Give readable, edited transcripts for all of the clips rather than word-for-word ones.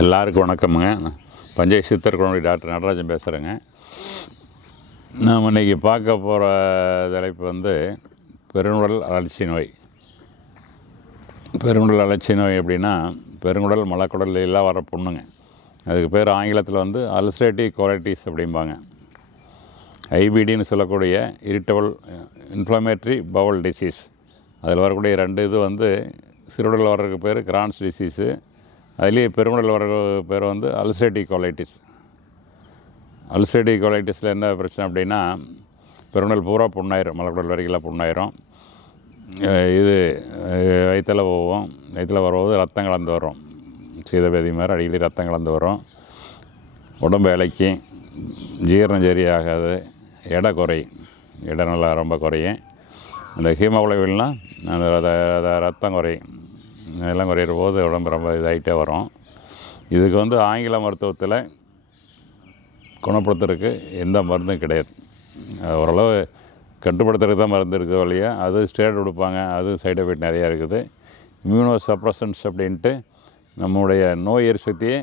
எல்லாருக்கும் வணக்கமுங்க. பஞ்சை சித்தர் குழந்தை டாக்டர் நடராஜன் பேசுகிறேங்க. நாம் இன்றைக்கி பார்க்க போகிற தலைப்பு பெருங்குடல் அழற்சி நோய். பெருங்குடல் அழற்சி நோய் எப்படின்னா, பெருங்குடல் மலக்குடல் எல்லாம் வர புண்ணுங்க. அதுக்கு பேர் ஆங்கிலத்தில் அல்சரேட்டிவ் கோலைட்டிஸ் அப்படிம்பாங்க. ஐபிடின்னு சொல்லக்கூடிய இரிட்டபிள் இன்ஃப்ளமேட்ரி பவுல் டிசீஸ். அதில் வரக்கூடிய ரெண்டு இது சிறுடல் வர்றதுக்கு பேர் கிரான்ஸ் டிசீஸு. அதுலேயே பெருங்குடல் வர பேர் அல்சரேட்டிவ் கோலைட்டிஸ். அல்சரேட்டிவ் கோலைட்டிஸில் என்ன பிரச்சனை அப்படின்னா, பெருங்குடல் பூரா புண்ணாயிரும், மலக்குடல் வரைக்கும் புண்ணாயிரும். இது வயிற்றில் போவோம். வயிற்றில் வரும்போது ரத்தம் கலந்து வரும். சீதபேதி மாதிரி அடிக்கடி ரத்தம் கலந்து வரும். உடம்பு இலைக்கும், ஜீரணம் சரியாகாது, எடை குறையும். எடை நல்லா ரொம்ப குறையும். அந்த ஹீமோகுளோபின்லாம் அந்த ரத்தம் குறையும். இதெல்லாம் குறையிற போது உடம்பு ரொம்ப இதாகிட்டே வரும். இதுக்கு ஆங்கில மருத்துவத்தில் குணப்படுத்துறதுக்கு எந்த மருந்தும் கிடையாது. ஓரளவு கட்டுப்படுத்துறதுக்கு தான் மருந்து இருக்குது வழியா. அது ஸ்டேட் கொடுப்பாங்க. அது சைடு எஃபெக்ட் நிறையா இருக்குது. இம்யூனோ சப்ரசன்ஸ் அப்படின்ட்டு நம்முடைய நோய் எதிர்ப்பு சக்தியை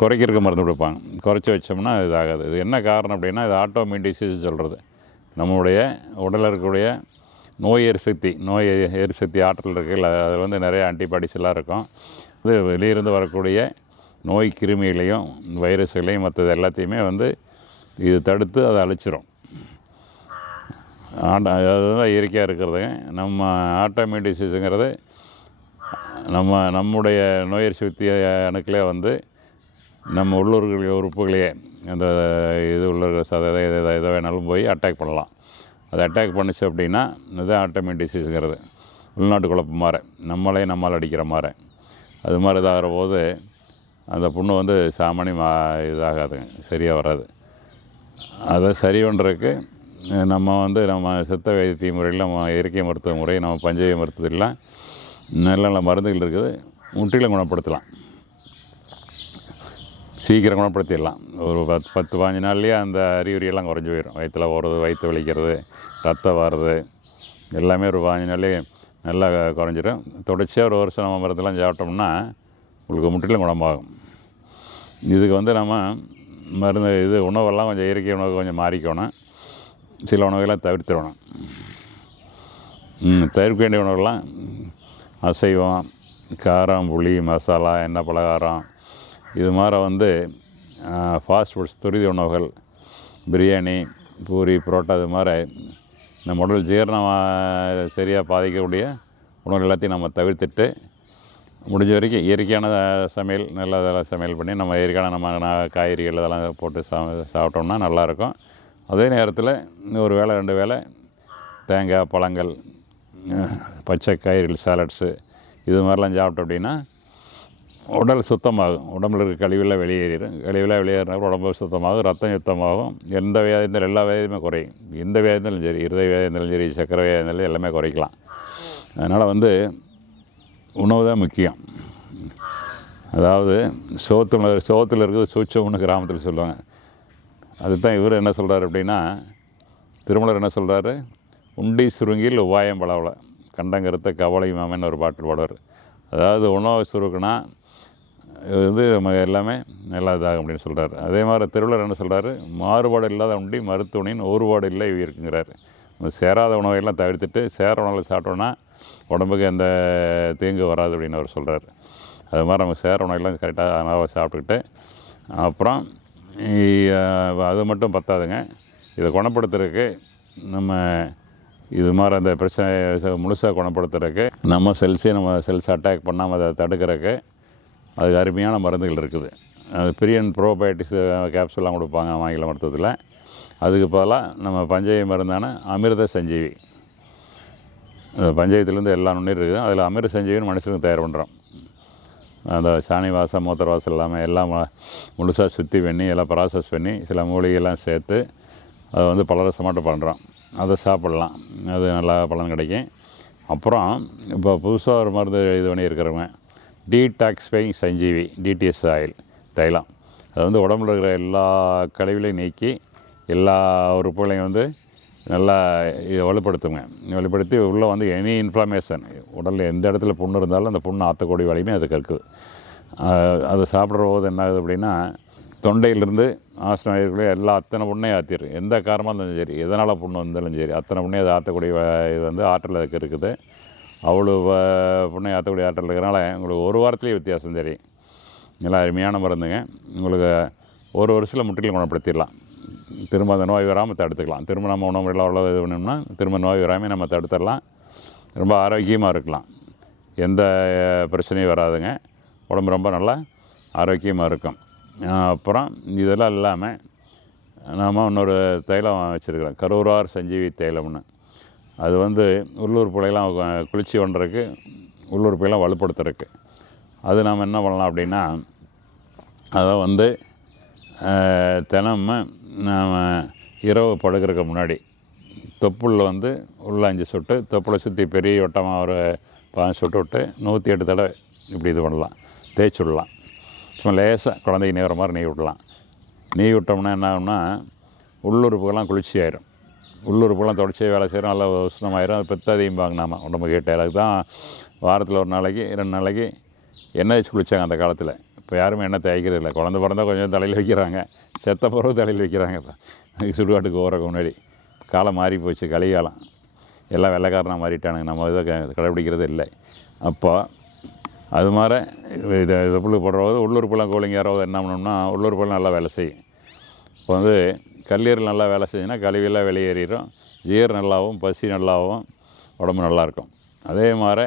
குறைக்கிறதுக்கு மருந்து கொடுப்பாங்க. குறைச்சி வச்சோம்னா இது ஆகாது. இது என்ன காரணம் அப்படின்னா, இது ஆட்டோமின் டிசீஸ் சொல்கிறது. நம்முடைய உடலில் இருக்கக்கூடிய நோய் எதிர்ப்பு சக்தி ஆற்றல் இருக்குல்ல, அதில் நிறைய ஆன்டிபாடிஸ் எல்லாம் இருக்கும். இது வெளியிருந்து வரக்கூடிய நோய் கிருமிகளையும் வைரஸ்களையும் மற்றது எல்லாத்தையுமே இது தடுத்து அதை அழிச்சிரும். அதுதான் இயற்கையாக இருக்கிறதுங்க. நம்ம ஆட்டோமின் டிசீஸுங்கிறது நம்முடைய நோய் எதிர்ப்பு சக்தி அணுக்களே நம்ம உள்ளூர்களுடைய உறுப்புகளையே அந்த இது உள்ள எதை வேணாலும் போய் அட்டாக் பண்ணலாம். அது அட்டாக் பண்ணிச்சு அப்படின்னா இதுதான் ஆட்டோமின் டிசீஸுங்கிறது. உள்நாட்டு குழப்பம் மாற நம்மளால் அடிக்கிற மாதிரி அது மாதிரி இதாகிற போது அந்த புண்ணு சாமானியம் இதாகாதுங்க, சரியாக வராது. அதை சரி பண்ணுறதுக்கு நம்ம சித்த வைத்திய முறையில், நம்ம இயற்கை மருத்துவ முறை, நம்ம பஞ்சய மருத்துவத்திலாம் நல்ல நல்ல மருந்துகள் இருக்குது. முற்றிலும் குணப்படுத்தலாம், சீக்கிரம் குணப்படுத்திடலாம். ஒரு 10-15 நாள்லேயே அந்த அறிகுறியெல்லாம் குறைஞ்சி போயிடும். வயிற்றில் ஓடுறது, வயிற்று வலிக்கிறது, ரத்தம் வர்றது எல்லாமே ஒரு 15 நாள்லேயே நல்லா குறைஞ்சிடும். தொடர்ச்சியாக ஒரு வருஷம் நம்ம மருந்தெல்லாம் சாப்பிட்டோம்னா உங்களுக்கு முற்றிலும் குணமாகும். இதுக்கு நம்ம மருந்து உணவெல்லாம் கொஞ்சம் இயற்கை உணவு கொஞ்சம் மாறிக்கணும். சில உணவுகள்லாம் தவிர்த்துடணும். தவிர்க்க வேண்டிய உணவுகள்லாம் அசைவம், காரம், புளி, மசாலா, எண்ணெய் பலகாரம், இது மாதிரி ஃபாஸ்ட் ஃபுட்ஸ், துரித உணவுகள், பிரியாணி, பூரி, புரோட்டா, இது மாதிரி நம்ம உடல் ஜீரணம் சரியாக பாதிக்கக்கூடிய உணவுகள் எல்லாத்தையும் நம்ம தவிர்த்துட்டு, முடிஞ்ச வரைக்கும் இயற்கையான சமையல், நல்ல சமையல் பண்ணி நம்ம இயற்கையான நம்ம காய்கறிகள் இதெல்லாம் போட்டு சாப்பிட்டோம்னா நல்லாயிருக்கும். அதே நேரத்தில் ஒரு வேளை 2 வேளை தேங்காய், பழங்கள், பச்சை காய்கறிகள், சாலட்ஸு இது மாதிரிலாம் சாப்பிட்டோம் அப்படின்னா உடல் சுத்தமாகும். உடம்புல இருக்க கழிவெல்லாம் வெளியேறிடும். வெளியேறினா உடம்பு சுத்தமாகும், ரத்தம் சுத்தமாகும். எந்த வியாதி இருந்தாலும் எல்லா வியாதியுமே குறையும். எந்த வியாதி இருந்தாலும் சரி, இருதய வியாதி இருந்தாலும் சரி, சக்கரை வியாதி இருந்தாலும் எல்லாமே குறைக்கலாம். அதனால் உணவு தான் முக்கியம். அதாவது சோத்தில் இருக்குது சூட்சம்னு கிராமத்தில் சொல்லுவாங்க. அதுதான் இவர் என்ன சொல்கிறார் அப்படின்னா, திருமலர் என்ன சொல்கிறாரு, உண்டி சுருங்கில் உபாயம் பலவல கண்டங்கருத்த கவலை மாமன்னு ஒரு பாட்டு பாடுவார். அதாவது உணவை சுருக்குனா நம்ம எல்லாமே நல்லா இதாகும் அப்படின்னு சொல்கிறார். அதே மாதிரி திருவள்ளுவர் என்ன சொல்கிறாரு, மாறுபாடு இல்லாத உண்டி மருத்துவனின் ஒருபாடு இல்லை இருக்குங்கிறார். சேராத உணவையெல்லாம் தவிர்த்துட்டு சேர உணவில் சாப்பிட்டோன்னா உடம்புக்கு எந்த தீங்கு வராது அப்படின்னு அவர் சொல்கிறார். அது மாதிரி நம்ம சேர உணவெல்லாம் கரெக்டாக அளவாக சாப்பிட்டுக்கிட்டு, அப்புறம் அது மட்டும் பத்தாதுங்க, இதை குணப்படுத்துறதுக்கு நம்ம இது மாதிரி அந்த பிரச்சனை முழுசாக குணப்படுத்துறதுக்கு நம்ம செல்ஸ் அட்டாக் பண்ணாமல் அதை தடுக்கிறதுக்கு அதுக்கு அருமையான மருந்துகள் இருக்குது. அது பிரியன் ப்ரோபயோட்டிக்ஸ் கேப்சூலாம் கொடுப்பாங்க ஆங்கில மருத்துவத்தில். அதுக்கு பதிலாக நம்ம பஞ்சய மருந்தான அமிர்த சஞ்சீவி, பஞ்சயத்துலேருந்து எல்லா நுண்ணுயிர் இருக்குது. அதில் அமிர்த சஞ்சீவின்னு மனுஷனுக்கு தயார் பண்ணுறோம். அந்த சாணி வாசம், மூத்திர வாசம் எல்லாமே எல்லாம் முழுசாக சுற்றி பண்ணி எல்லாம் ப்ராசஸ் பண்ணி சில மூலிகைலாம் சேர்த்து அதை பலரசமாட்டம் பண்ணுறோம். அதை சாப்பிட்லாம், அது நல்லா பலன் கிடைக்கும். அப்புறம் இப்போ புதுசாக ஒரு மருந்து இது பண்ணியிருக்கிறவங்க டீடாக்ஸ்ஃபைங் சஞ்சீவி, டிடிஎஸ் ஆயில் தைலம். அது உடம்புல இருக்கிற எல்லா கழிவுகளையும் நீக்கி எல்லா உறுப்புகளையும் நல்லா வலுப்படுத்துங்க. வலுப்படுத்தி உள்ளே எனி இன்ஃப்ளமேஷன், உடலில் எந்த இடத்துல புண்ணு இருந்தாலும் அந்த புண்ணு ஆற்றக்கூடிய வலிமை அதுக்கு இருக்குது. அதை சாப்பிட்ற போது என்ன ஆகுது அப்படின்னா தொண்டையிலிருந்து ஆசனம் எல்லா அத்தனை புண்ணையும் ஆற்றிடும். எந்த காரணமாக இருந்தாலும் சரி, எதனால் புண்ணு வந்தாலும் சரி, அத்தனை புண்ணையும் அதை ஆற்றக்கூடிய இது வந்து ஆற்றல் அதுக்கு இருக்குது. அவ்வளோ புண்ணையை ஆற்றக்கூடிய ஆற்றல் இருக்கிறனால உங்களுக்கு ஒரு வாரத்துலேயே வித்தியாசம் தெரியும். நல்லா அருமையான மருந்துங்க. உங்களுக்கு ஒரு வருஷத்தில் முற்றிலும் குணப்படுத்திடலாம். திரும்ப அந்த நோய் வராமல் தடுத்துக்கலாம். திரும்ப நம்ம உணவு முறையில் அவ்வளோ இது பண்ணோம்னா திரும்ப நோய் வராமல் நம்ம தடுத்துடலாம். ரொம்ப ஆரோக்கியமாக இருக்கலாம். எந்த பிரச்சனையும் வராதுங்க. உடம்பு ரொம்ப நல்லா ஆரோக்கியமாக இருக்கும். அப்புறம் இதெல்லாம் இல்லாமல் நாம் இன்னொரு தைலம் வச்சுருக்கிறோம், கரூரார் சஞ்சீவி தைலம்னு. அது வந்து உள்ளுறுப்புகளையெல்லாம் குளிர்ச்சி பண்ணுறதுக்கு, உள்ளுறுப்பையெல்லாம் வலுப்படுத்துறதுக்கு. அது நாம் என்ன பண்ணலாம் அப்படின்னா, அதை வந்து தினமும் நாம் இரவு படுக்கிறதுக்கு முன்னாடி தொப்புளில் வந்து உள்ள 5 சொட்டு, தொப்புளை சுற்றி பெரிய வட்டமாக ஒரு 15 சொட்டு விட்டு 108 தடவை இப்படி இது பண்ணலாம், தேய்ச்சி விடலாம். சும்மா லேசாக குழந்தைக்கு நீவுற மாதிரி நீவி விடலாம். நீவி விட்டோம்னா என்ன ஆகும்னா உள்ளுறுப்புகள்லாம் குளிர்ச்சி ஆயிரும். உள்ளுறுப்புகள்லாம் தொடர்ச்சியாக வேலை செய்கிறோம், நல்லா உஷ்ணமாயிரும். அது பெற்று அதிகமாகும் நாம் உடம்பு கேட்டால். அதுக்கு தான் வாரத்தில் ஒரு நாளைக்கு 2 நாளைக்கு எண்ணெய் வச்சு குளித்தாங்க அந்த காலத்தில். இப்போ யாருமே எண்ணெய் தேய்க்கிறது இல்லை. குழந்தை பிறந்தா கொஞ்சம் தலையில் வைக்கிறாங்க, செத்த பிறகு தலையில் வைக்கிறாங்க. இப்போ சுடுகாட்டுக்கு போகிறதுக்கு முன்னாடி. காலம் மாறி போச்சு, கலிகாலம். எல்லாம் வெள்ளைக்காரனாக மாறிட்டானுங்க. நம்ம இதை கடைப்பிடிக்கிறது இல்லை. அப்போ அது மாதிரி இதை புல்லு போடுறது உள்ளுறுப்புலாம் கூலிங் ஏறது என்ன பண்ணோம்னா உள்ளுறுப்புலாம் நல்லா வேலை செய்யும். இப்போ வந்து கல்லீரல் நல்லா வேலை செஞ்சுன்னா கழிவெல்லாம் வெளியேறிடும். ஜீர் நல்லாவும் பசி நல்லாவும் உடம்பு நல்லாயிருக்கும். அதே மாதிரி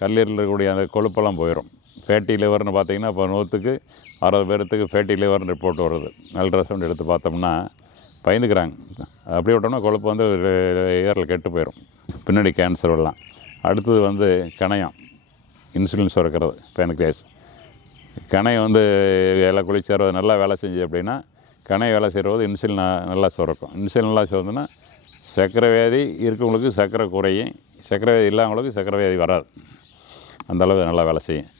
கல்லீரலில் இருக்கக்கூடிய அந்த கொழுப்பெல்லாம் போயிடும். ஃபேட்டி லிவர்னு பார்த்திங்கன்னா இப்போ 100க்கு 60 பேர்த்துக்கு ஃபேட்டி லிவர்னு ரிப்போர்ட் வருது. அல்ட்ராசவுண்ட் எடுத்து பார்த்தோம்னா பயந்துக்கிறாங்க. அப்படி விட்டோம்னா கொழுப்பு வந்து ஏரில் கெட்டு போயிடும், பின்னாடி கேன்சர் வரலாம். அடுத்தது வந்து கணையம், இன்சுலின் சுரக்கிறது, பேன்க்ரியாஸ். கணையம் வந்து எல்லாம் குளிர்ச்சி நல்லா வேலை செஞ்சு அப்படின்னா கணையம் வேலை செய்கிறது இன்சுலின் நல்லா சுரக்கும். இன்சுலின் நல்லா சுரந்துன்னா சர்க்கரை வியாதி இருக்கவங்களுக்கு சர்க்கரை குறையும், சர்க்கரை வியாதி இல்லாதவங்களுக்கு சர்க்கரை வியாதி வராது. அந்தளவு நல்லா வேலை செய்யும்.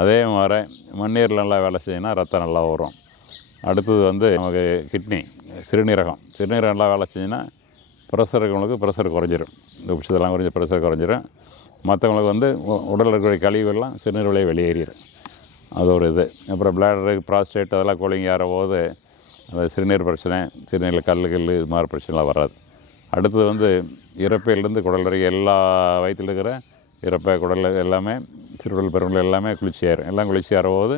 அதே மாதிரி மண்ணீரில் நல்லா வேலை செய்யணும்னா ரத்தம் நல்லா வரும். அடுத்தது வந்து நமக்கு கிட்னி, சிறுநீரகம் நல்லா வேலை செஞ்சுன்னா ப்ரெஷர் இருக்கவங்களுக்கு ப்ரெஷர் குறைஞ்சிரும். இந்த உச்சதெல்லாம் குறைஞ்சி ப்ரெஷர் குறைஞ்சிரும். மற்றவங்களுக்கு வந்து உடலில் இருக்கிற கழிவுகள்லாம் சிறுநீர் வழியாக வெளியேறிடும். அது ஒரு இது. அப்புறம் பிளாடரு, ப்ராஸ்டேட் அதெல்லாம் கூலிங் ஏற போது அந்த சிறுநீர் பிரச்சனை, சிறுநீரில் கல் இது மாதிரி பிரச்சனைலாம் வராது. அடுத்தது வந்து இறப்பையிலேருந்து குடல் வரைக்கும் எல்லா வயிற்றில் இருக்கிற இறப்பை, குடல் எல்லாமே, சிறுகுடல் பெருங்குடல் எல்லாமே குளிர்ச்சி ஆயிரும். எல்லாம் குளிர்ச்சி ஆகிற போது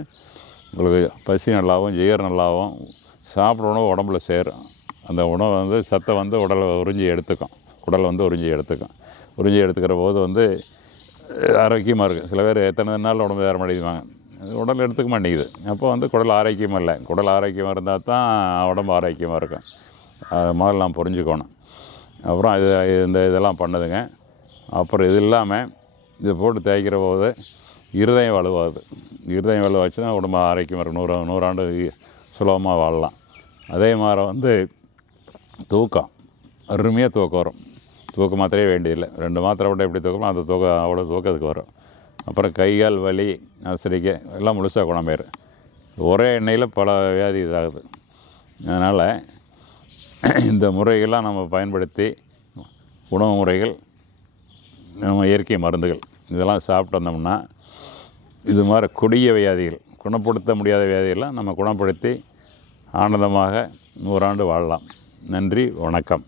உங்களுக்கு பசி நல்லாவும் ஜீரணம் நல்லாவும், சாப்பிட்ற உணவு உடம்புல சேரும். அந்த உணவை வந்து சத்தை வந்து உடலை உறிஞ்சி எடுத்துக்கும், குடலை வந்து உறிஞ்சி எடுத்துக்கும். உறிஞ்சி எடுத்துக்கிற போது வந்து ஆரோக்கியமாக இருக்குது. சில பேர் எத்தனை நாள் உடம்பு வேறு மாட்டேங்குவாங்க, உடல் எடுத்துக்க மாட்டேங்குது. அப்போ வந்து குடல் ஆரோக்கியமாக இல்லை. குடல் ஆரோக்கியமாக இருந்தால் தான் உடம்பு ஆரோக்கியமாக இருக்கும். அது முதல்ல நாம் புரிஞ்சுக்கணும். அப்புறம் இதெல்லாம் பண்ணுதுங்க. அப்புறம் இது இல்லாமல் இதை போட்டு தேய்க்கிற போது இருதயம் வலுவாகுது. இருதயம் வலுவாச்சுன்னா உடம்பு ஆரோக்கியமாக இருக்கும். 100 ஆண்டு சுலபமாக வாழலாம். அதே மாதிரி வந்து தூக்கம், அருமையாக தூக்கம் வரும். தூக்க மாத்திரையே வேண்டியதில்லை. 2 மாத்திரை விட எப்படி தூக்கமோ அந்த தூக்கம் அவ்வளோ தூக்கத்துக்கு வரும். அப்புறம் கை கால் வலி, அசரிக்க எல்லாம் முழுசாக குணமாயிரும். ஒரே எண்ணெயில் பல வியாதி இதாகுது. அதனால் இந்த முறைகள்லாம் நம்ம பயன்படுத்தி, உணவு முறைகள், நம்ம இயற்கை மருந்துகள் இதெல்லாம் சாப்பிட்டு வந்தோம்னா இது மாதிரி கொடிய வியாதிகள், குணப்படுத்த முடியாத வியாதிகள்லாம் நம்ம குணப்படுத்தி ஆனந்தமாக 100 ஆண்டு வாழலாம். நன்றி, வணக்கம்.